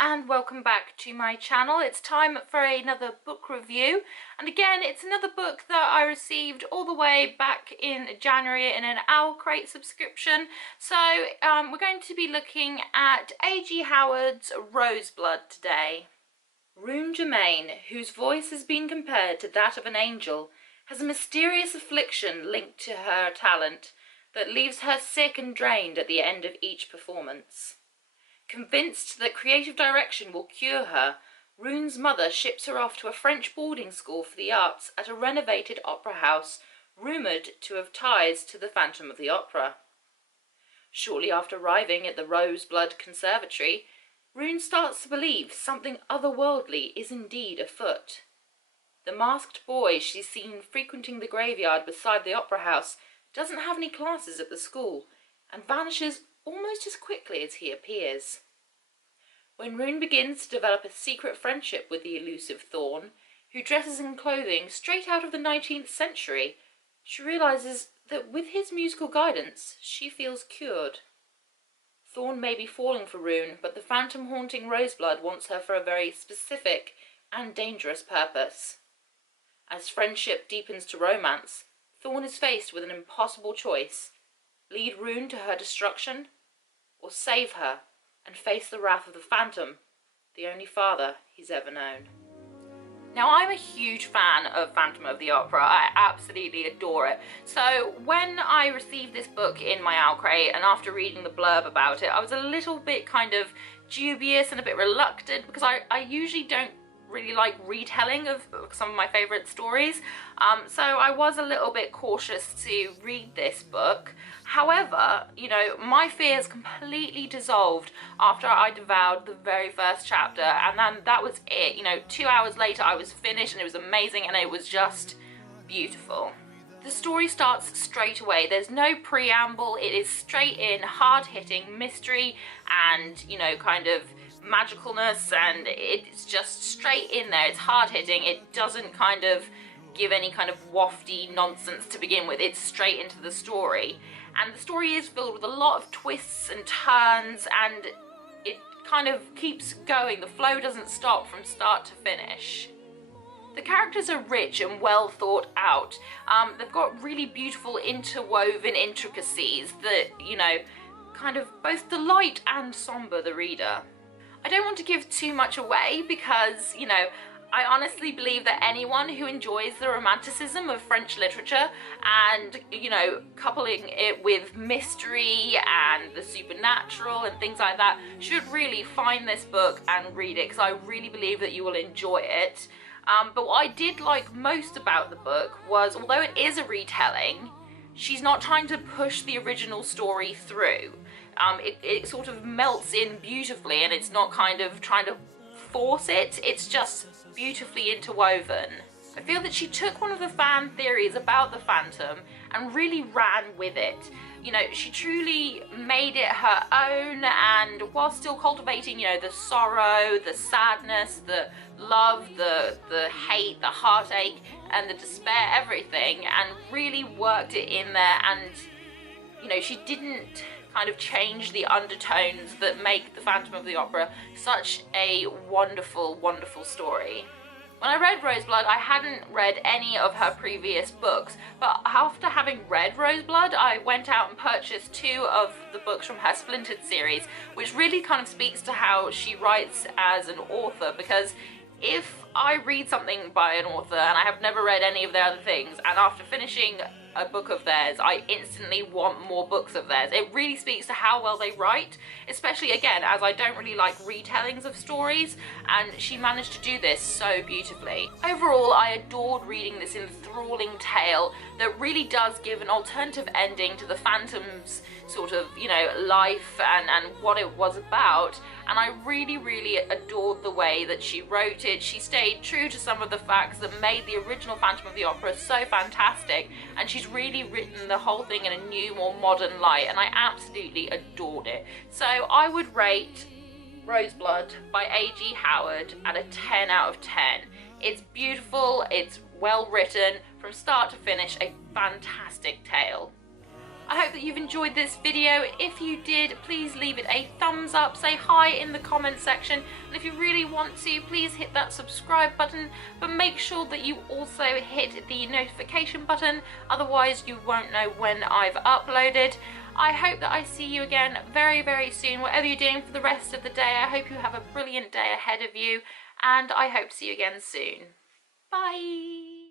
and welcome back to my channel. It's time for another book review, and again it's another book that I received all the way back in January in an Owl Crate subscription. So we're going to be looking at A.G. Howard's Roseblood today. Rune Germain, whose voice has been compared to that of an angel, has a mysterious affliction linked to her talent that leaves her sick and drained at the end of each performance. Convinced that creative direction will cure her, Rune's mother ships her off to a French boarding school for the arts at a renovated opera house rumoured to have ties to the Phantom of the Opera. Shortly after arriving at the Roseblood Conservatory, Rune starts to believe something otherworldly is indeed afoot. The masked boy she's seen frequenting the graveyard beside the opera house doesn't have any classes at the school and vanishes almost as quickly as he appears. When Rune begins to develop a secret friendship with the elusive Thorn, who dresses in clothing straight out of the 19th century, she realises that with his musical guidance, she feels cured. Thorn may be falling for Rune, but the phantom haunting Roseblood wants her for a very specific and dangerous purpose. As friendship deepens to romance, Thorn is faced with an impossible choice: lead Rune to her destruction, or save her and face the wrath of the Phantom, the only father he's ever known. Now, I'm a huge fan of Phantom of the Opera. I absolutely adore it. So when I received this book in my Owl Crate, and after reading the blurb about it, I was a little bit kind of dubious and a bit reluctant, because I usually don't really like retelling of some of my favourite stories, so I was a little bit cautious to read this book. However, you know, my fears completely dissolved after I devoured the very first chapter, and then that was it. You know, 2 hours later I was finished, and it was amazing, and it was just beautiful. The story starts straight away. There's no preamble. It is straight in, hard-hitting mystery and, you know, kind of magicalness, and it's just straight in there. It's hard-hitting. It doesn't kind of give any kind of wafty nonsense to begin with. It's straight into the story, and the story is filled with a lot of twists and turns, and it kind of keeps going. The flow doesn't stop from start to finish. The characters are rich and well thought out. They've got really beautiful interwoven intricacies that, you know, kind of both delight and somber the reader. I don't want to give too much away because, you know, I honestly believe that anyone who enjoys the romanticism of French literature and, you know, coupling it with mystery and the supernatural and things like that should really find this book and read it, because I really believe that you will enjoy it. But what I did like most about the book was, although it is a retelling, she's not trying to push the original story through. It sort of melts in beautifully, and it's not kind of trying to force it. It's just beautifully interwoven. I feel that she took one of the fan theories about the Phantom and really ran with it. You know, she truly made it her own, and while still cultivating, you know, the sorrow, the sadness, the love, the hate, the heartache, and the despair, everything, and really worked it in there. And, you know, she didn't kind of change the undertones that make the Phantom of the Opera such a wonderful, wonderful story. When I read Roseblood, I hadn't read any of her previous books, but after having read Roseblood, I went out and purchased 2 of the books from her Splintered series, which really kind of speaks to how she writes as an author, because if I read something by an author and I have never read any of their other things, and after finishing a book of theirs, I instantly want more books of theirs. It really speaks to how well they write, especially, again, as I don't really like retellings of stories, and she managed to do this so beautifully. Overall, I adored reading this enthralling tale that really does give an alternative ending to the Phantom's sort of, you know, life and what it was about, and I really, really adored the way that she wrote it. She stayed true to some of the facts that made the original Phantom of the Opera so fantastic, and she's really written the whole thing in a new, more modern light, and I absolutely adored it. So I would rate Roseblood by A.G. Howard at a 10 out of 10. It's beautiful, it's well written, from start to finish, a fantastic tale. I hope that you've enjoyed this video. If you did, please leave it a thumbs up, say hi in the comment section, and if you really want to, please hit that subscribe button, but make sure that you also hit the notification button, otherwise you won't know when I've uploaded. I hope that I see you again very, very soon, whatever you're doing for the rest of the day. I hope you have a brilliant day ahead of you, and I hope to see you again soon. Bye!